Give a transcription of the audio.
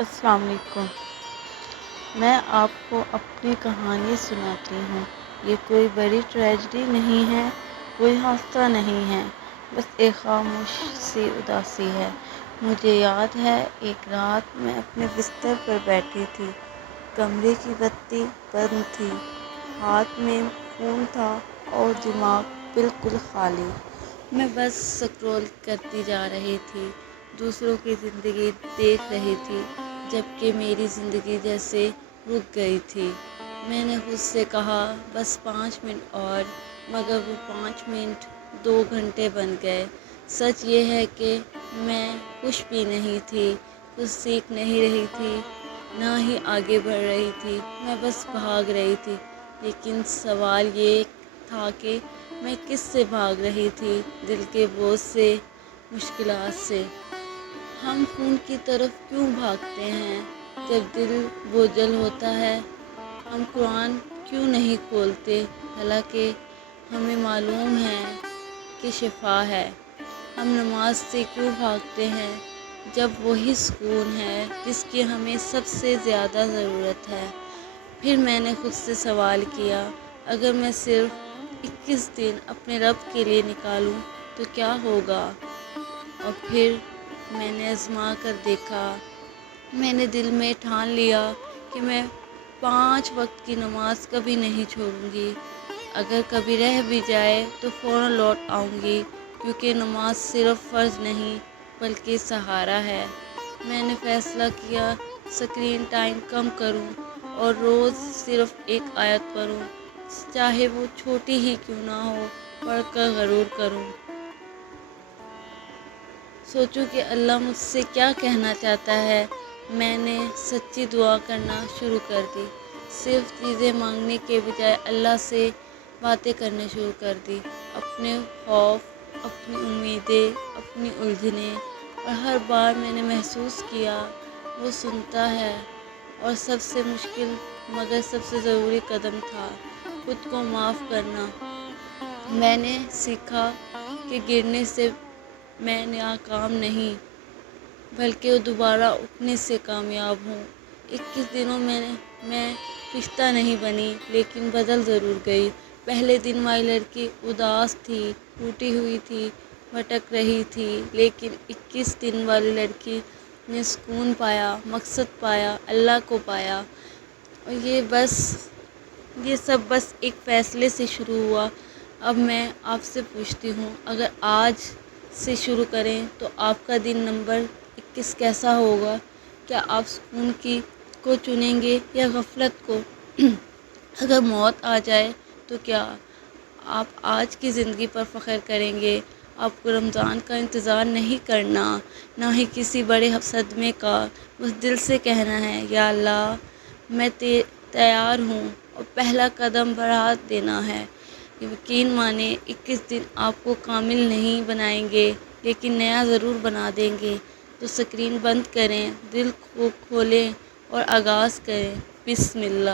السلام علیکم۔ میں آپ کو اپنی کہانی سناتی ہوں۔ یہ کوئی بڑی ٹریجڈی نہیں ہے، کوئی حادثہ نہیں ہے، بس ایک خاموش سی اداسی ہے۔ مجھے یاد ہے ایک رات میں اپنے بستر پر بیٹھی تھی، کمرے کی بتی بند تھی، ہاتھ میں فون تھا اور دماغ بالکل خالی۔ میں بس سکرول کرتی جا رہی تھی، دوسروں کی زندگی دیکھ رہی تھی، جبکہ میری زندگی جیسے رک گئی تھی۔ میں نے خود سے کہا بس 5 منٹ اور، مگر وہ 5 منٹ 2 گھنٹے بن گئے۔ سچ یہ ہے کہ میں خوش بھی نہیں تھی، کچھ سیکھ نہیں رہی تھی، نہ ہی آگے بڑھ رہی تھی، میں بس بھاگ رہی تھی۔ لیکن سوال یہ تھا کہ میں کس سے بھاگ رہی تھی؟ دل کے بوجھ سے، مشکلات سے۔ ہم خون کی طرف کیوں بھاگتے ہیں جب دل بوجھل ہوتا ہے؟ ہم قرآن کیوں نہیں کھولتے حالانکہ ہمیں معلوم ہے کہ شفا ہے؟ ہم نماز سے کیوں بھاگتے ہیں جب وہی سکون ہے جس کی ہمیں سب سے زیادہ ضرورت ہے؟ پھر میں نے خود سے سوال کیا، اگر میں صرف 21 دن اپنے رب کے لیے نکالوں تو کیا ہوگا؟ اور پھر میں نے آزما کر دیکھا۔ میں نے دل میں ٹھان لیا کہ میں 5 وقت کی نماز کبھی نہیں چھوڑوں گی۔ اگر کبھی رہ بھی جائے تو فوراً لوٹ آؤں گی، کیونکہ نماز صرف فرض نہیں بلکہ سہارا ہے۔ میں نے فیصلہ کیا اسکرین ٹائم کم کروں اور روز صرف 1 آیت پڑھوں، چاہے وہ چھوٹی ہی کیوں نہ ہو، پڑھ کر ضرور کروں۔ سوچوں کہ اللہ مجھ سے کیا کہنا چاہتا ہے۔ میں نے سچی دعا کرنا شروع کر دی، صرف چیزیں مانگنے کے بجائے اللہ سے باتیں کرنے شروع کر دی، اپنے خوف، اپنی امیدیں، اپنی الجھنیں، اور ہر بار میں نے محسوس کیا وہ سنتا ہے۔ اور سب سے مشکل مگر سب سے ضروری قدم تھا خود کو معاف کرنا۔ میں نے سیکھا کہ گرنے سے میں ناکام نہیں، بلکہ دوبارہ اٹھنے سے کامیاب ہوں۔ 21 دنوں میں فرشتہ نہیں بنی، لیکن بدل ضرور گئی۔ پہلے دن والی لڑکی اداس تھی، ٹوٹی ہوئی تھی، بھٹک رہی تھی، لیکن 21 دن والی لڑکی نے سکون پایا، مقصد پایا، اللہ کو پایا۔ اور یہ سب بس ایک فیصلے سے شروع ہوا۔ اب میں آپ سے پوچھتی ہوں، اگر آج سے شروع کریں تو آپ کا دن نمبر 21 کیسا ہوگا؟ کیا آپ سکون کو چنیں گے یا غفلت کو؟ اگر موت آ جائے تو کیا آپ آج کی زندگی پر فخر کریں گے؟ آپ کو رمضان کا انتظار نہیں کرنا، نہ ہی کسی بڑے صدمے کا، بس دل سے کہنا ہے، یا اللہ میں تیار ہوں، اور پہلا قدم بڑھا دینا ہے۔ یقین مانیں 21 دن آپ کو کامل نہیں بنائیں گے، لیکن نیا ضرور بنا دیں گے۔ تو اسکرین بند کریں، دل کو کھولیں اور آغاز کریں۔ بسم اللہ۔